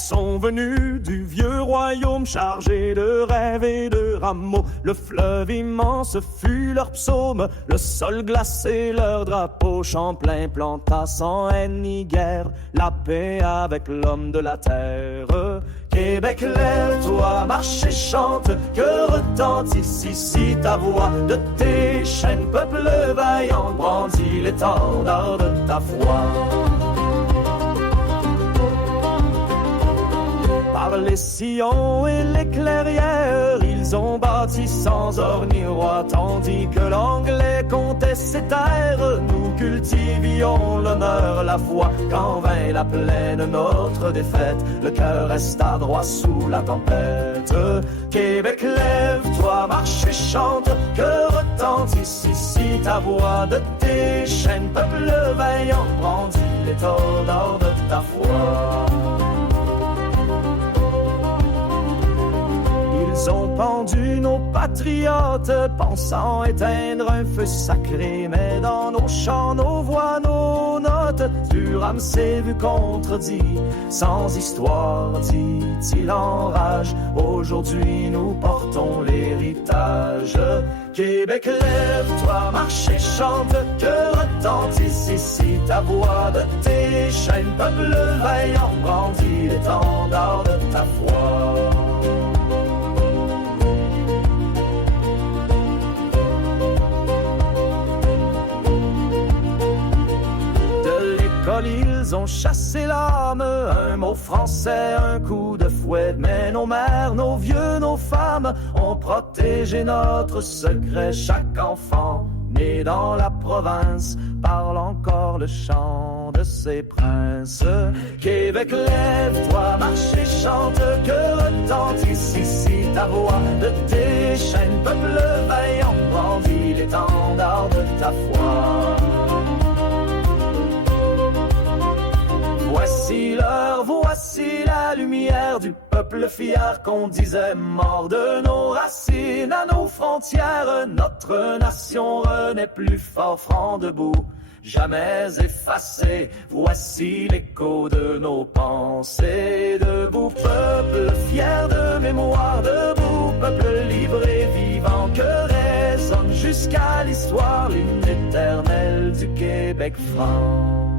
sont venus du vieux royaume chargés de rêves et de rameaux. Le fleuve immense fut leur psaume, le sol glacé leur drapeau. Champlain planta sans haine ni guerre la paix avec l'homme de la terre. Québec, lève-toi, marche et chante, que retentisse ici ta voix. De tes chaînes, peuple vaillant, brandis l'étendard de ta foi. Par les sillons et les clairières, ils ont bâti sans or ni roi, tandis que l'anglais comptait ses terres. Nous cultivions l'honneur, la foi, quand vint la plaine, notre défaite. Le cœur resta droit sous la tempête. Québec, lève-toi, marche et chante, que retentisse ici ta voix. De tes chaînes, peuple vaillant, brandis l'étendard de ta foi. Ils ont pendu nos patriotes, pensant éteindre un feu sacré. Mais dans nos chants, nos voix, nos notes, Durham s'est vu contredit. Sans histoire, dit-il en rage, aujourd'hui nous portons l'héritage. Québec, lève-toi, marche et chante, que retentisse ici ta voix. De tes chaînes, peuple vaillant, brandis l'étendard de ta foi. Ils ont chassé l'âme, un mot français, un coup de fouet. Mais nos mères, nos vieux, nos femmes ont protégé notre secret. Chaque enfant né dans la province parle encore le chant de ses princes. Québec, lève-toi, marche et chante, que retentisse ici ta voix. De tes chaînes, peuple vaillant, brandis l'étendard de ta foi. Voici l'heure, voici la lumière du peuple fier qu'on disait mort. De nos racines à nos frontières, notre nation renaît plus fort, franc debout, jamais effacé. Voici l'écho de nos pensées. Debout, peuple fier de mémoire, debout, peuple libre et vivant, que résonne jusqu'à l'histoire l'hymne éternel du Québec franc.